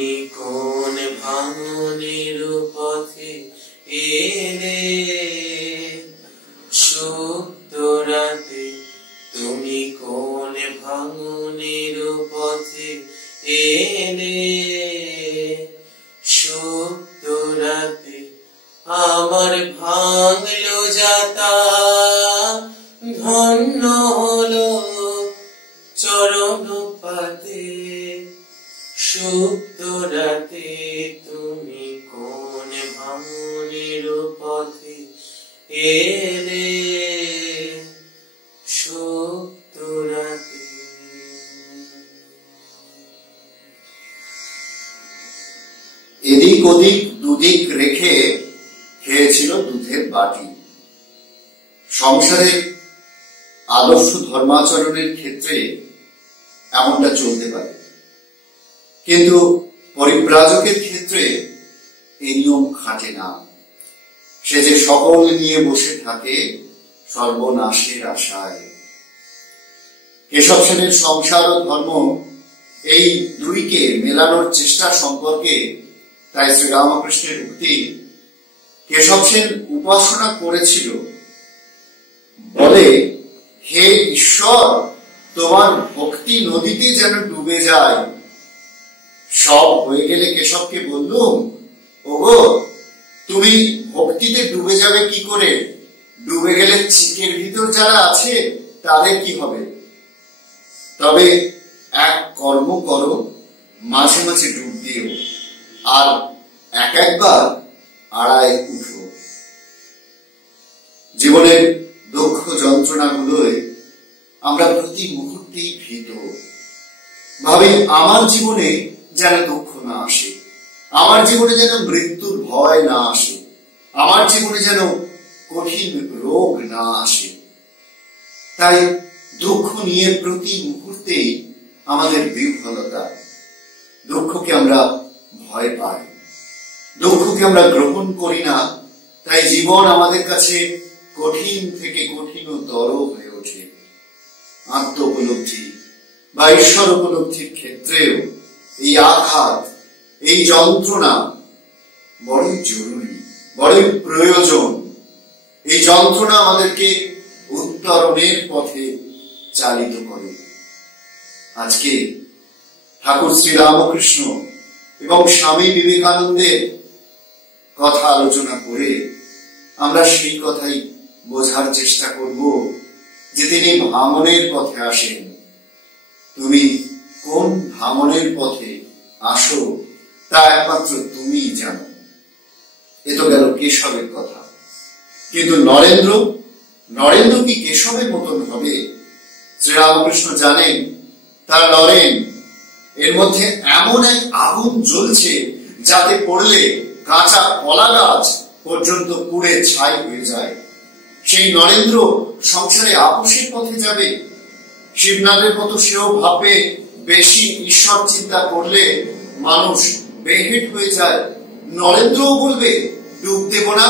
তুমি কোন ভাঙনের পথে এলে, সুপ্ত রাতে তুমি কোন ভাঙনের পথে এলে, সুপ্ত রাতে আমার ভাঙলো যাতা, ধন্য হলো চরণ পাতে, সুপ্ত রাতে তুমি কোন ভাঙনের পথে এলে, সুপ্ত রাতে। এদিক ওদিক দুদিক রেখে খেয়েছিল দুধের বাটি। সংসারে আদর্শ ধর্মাচরণের ক্ষেত্রে এমনটা চলতে পারে, কিন্তু পরিব্রাজকের ক্ষেত্রে এই নিয়ম খাটে না। সে যে সকল নিয়ে বসে থাকে সর্বনাশের আশায়। কেশব সেনের সংসার ও ধর্ম এই দুইকে মেলানোর চেষ্টা সম্পর্কে তাই শ্রীরামকৃষ্ণের উক্তি, কেশব সেন উপাসনা করেছিল বলে, হে ঈশ্বর, তোমার ভক্তি নদীতে যেন ডুবে যায়। সব হয়ে গেলে কেশবকে বললুম, ওগো তুমি ভক্তিতে ডুবে যাবে কি করে? ডুবে গেলে চিকের ভিতর যারা আছে তাদের কি হবে? তবে এক কর্ম করো, মাঝে মাঝে ডুব দিও, আর একবার আড়ায় উঠো। জীবনের দুঃখ যন্ত্রণাগুলোয় আমরা প্রতি মুহূর্তেই ভীত। ভাবি আমার জীবনে যেন দুঃখ না আসে, আমার জীবনে যেন মৃত্যুর ভয় না আসে, আমার জীবনে যেন কঠিন রোগ না আসে। তাই দুঃখ নিয়ে প্রতি মুহূর্তেই আমাদের বিহ্বলতা। দুঃখকে আমরা ভয় পাই, দুঃখকে আমরা গ্রহণ করি না। তাই জীবন আমাদের কাছে কঠিন থেকে কঠিনতর হয়ে ওঠে। আত্ম উপলব্ধি বা ঈশ্বর উপলব্ধির ক্ষেত্রেও এই আঘাত, এই যন্ত্রণা বড়ই জরুরি, বড়ই প্রয়োজন। এই যন্ত্রণা আমাদেরকে উত্তরণের পথে চালিত করে। আজকে ঠাকুর শ্রীরামকৃষ্ণ এবং স্বামী বিবেকানন্দের কথা আলোচনা করে আমরা সেই কথাই বোঝার চেষ্টা করব যে তিনি ভাঙনের পথে আসেন। তুমি কোন ভাঙনের পথে আসো তা একমাত্র তুমি জানো। এ তো গেল কেশবের কথা, কিন্তু নরেন্দ্র কি কেশবের মতন হবে? শ্রীরামকৃষ্ণ জানেন তার নরেন, এর মধ্যে এমন এক আগুন জ্বলছে যাতে পড়লে কাঁচা কলা গাছ পর্যন্ত পুড়ে ছাই হয়ে যায়। সেই নরেন্দ্র সংসারে আপোষের পথে যাবে। শিবনাথের মতো সেও ভাববে বেশি ঈশ্বর চিন্তা করলে মানুষ বেহেট হয়ে যায়। নরেন্দ্রও বলবে ডুব দেব না,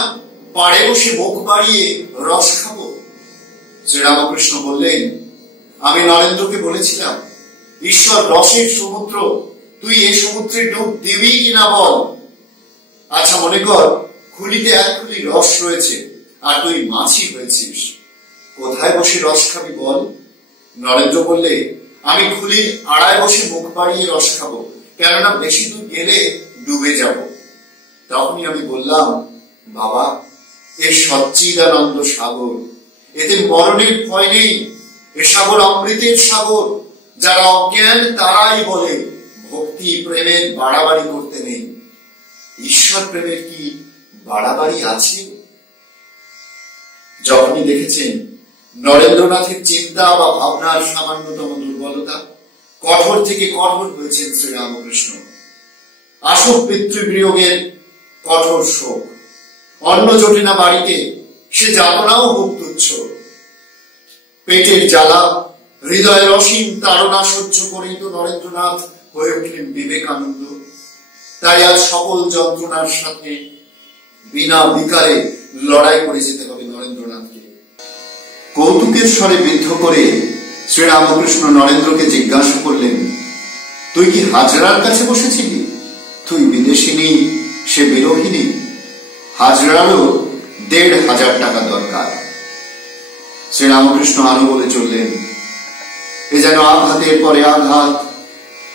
পাড়ে বসে মুখ বাড়িয়ে রস খাবো। শ্রীরামকৃষ্ণ বললেন, আমি নরেন্দ্রকে বলেছিলাম, ঈশ্বর রসের সমুদ্র, তুই এই সমুদ্রে ডুব দিবি কিনা বল। আচ্ছা মনে কর খুলিতে এক খুলি রস রয়েছে আর তুই মাছি হয়েছিস, কোথায় বসে রস খাবি বল? নরেন্দ্র বললে, আমি খুলির আড়ায় বসে মুখ বাড়িয়ে রস খাবো, কেননা বেশি দূর গেলে ডুবে যাব। তখনই আমি বললাম, বাবা এ সচ্চিদানন্দ সাগর, এতে মরণের ভয় নেই। এ সাগর অমৃতের সাগর। যারা অজ্ঞান তারাই বলে ভক্তি প্রেমের বাড়াবাড়ি করতে নেই। ঈশ্বর প্রেমের কি বাড়াবাড়ি আছে? যখনই দেখেছেন নরেন্দ্রনাথের চিন্তা বা ভাবনার সামান্যতম দুর্বলতা, কঠোর থেকে কঠোর হয়েছেন শ্রীরামকৃষ্ণ। আসক পিতৃবিয়োগের কঠোর শোক, অন্ন জোটে না বাড়িতে, সে যাতনাও হোক তুচ্ছ। পেটের জ্বালা, হৃদয়ের অসীম তাড়না সহ্য করেই তো নরেন্দ্রনাথ হয়ে উঠলেন বিবেকানন্দ। তাই আজ সকল যন্ত্রণার সাথে বিনা বিকারে লড়াই করে যেতে হবে নরেন্দ্রনাথকে। কৌতুকের স্বরে বিদ্ধ করে শ্রীরামকৃষ্ণ নরেন্দ্রকে জিজ্ঞাসা করলেন, তুই কি হাজরার কাছে বসেছিলি? হাজরারও ১৫০০ টাকা দরকার। শ্রীরামকৃষ্ণ আরো বলে চললেন, এ যেন আঘাতের পরে আঘাত,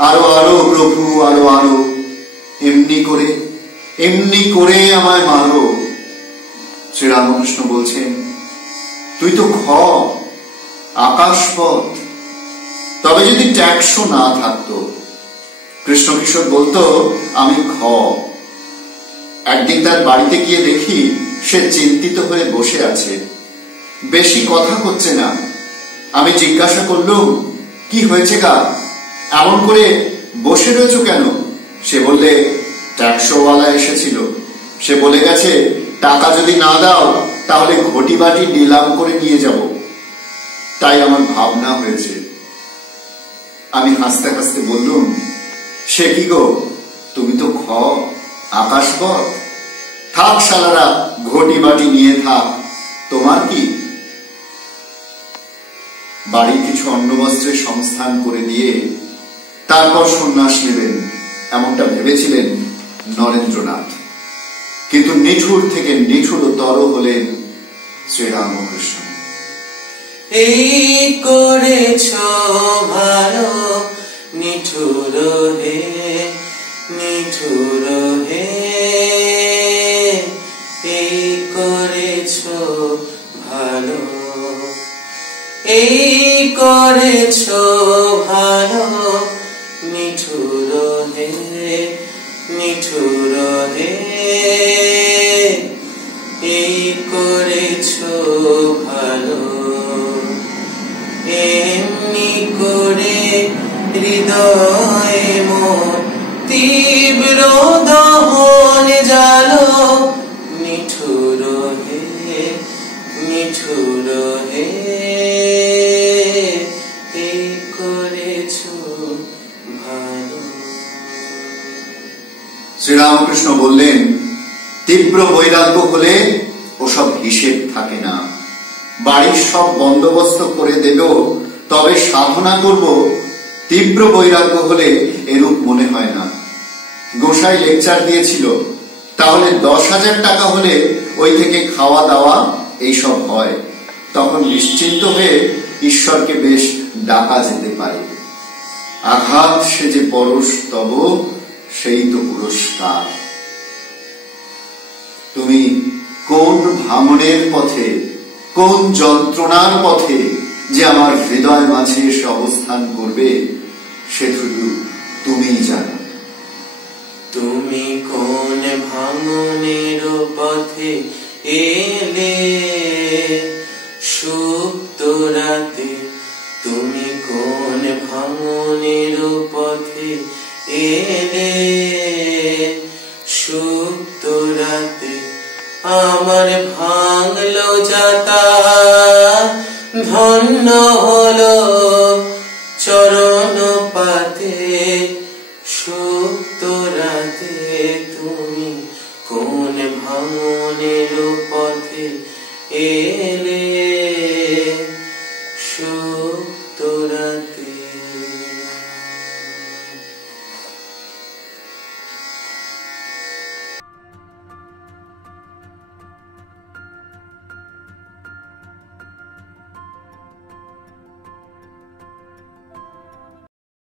আরো আরো প্রভু, আরো আরো, এমনি করে আমায় মারো। শ্রীরামকৃষ্ণ বলছেন, তুই তো আকাশপথ, তবে যদি ট্যাক্সও না থাকতো। কৃষ্ণ কিশোর বলতো, আমি একদিন তার বাড়িতে গিয়ে দেখি সে চিন্তিত হয়ে বসে আছে, বেশি কথা করছে না। আমি জিজ্ঞাসা করলুম, কি হয়েছে গা, এমন করে বসে রয়েছ কেন? সে বললে, ট্যাক্সওয়ালা এসেছিল, সে বলে গেছে টাকা যদি না দাও তাহলে ঘটি বাটি নিলাম করে নিয়ে যাব। তাই আমার ভাবনা হয়েছে। আমি হাসতে হাসতে বললুম, সে কি গো, তুমি তো আকাশপথ, থাক শালারা, ঘটি বাটি নিয়ে থাক, তোমার কি? বাড়ির কিছু অন্ন বস্ত্রের সংস্থান করে দিয়ে তারপর সন্ন্যাস নেবেন, এমনটা ভেবেছিলেন নরেন্দ্রনাথ। কিন্তু নিঠুর থেকে নিঠুরতর হলেন শ্রীরামকৃষ্ণ। এই করেছ ভালো নিঠুর হে, নিঠুর হে, এই করেছ ভালো, এই করেছ ভালো নিঠুর হে, নিঠুর হে, এই করেছ ভালো। এমনি করে হৃদয় মোর তীব্র দহন জালো, নিঠুর হে, নিঠুর হে, এই করেছ ভালো। শ্রীরামকৃষ্ণ বললেন, তীব্র বৈরাগ্য হলে ওসব হিসেব থাকে না। বাড়ির সব বন্দোবস্ত করে দেব, তবে সাধনা করব, তীব্র বৈরাগ্য হলে এরূপ মনে হয় না। গোসাই লেকচার দিয়েছিল, তাহলে ১০,০০০ টাকা হলে ওই থেকে খাওয়া দাওয়া এইসব হয়, তখন নিশ্চিন্ত হয়ে ঈশ্বরকে বেশ ডাকা যেতে পারে। আঘাত সে যে পরশ তব, সেই তো পুরস্কার। তুমি কোন ভাঙনের পথে, কোন যন্ত্রণার পথে যে আমার হৃদয় মাঝে এসে অবস্থান করবে, সে শুধু তুমিই জানো। তুমি কোন ভাঙনের পথে এলে সুপ্ত রাতে, তুমি কোন ভাঙনের পথে এলে সুপ্ত রাতে, আমার ভাঙলো যাতা ধন্য হলো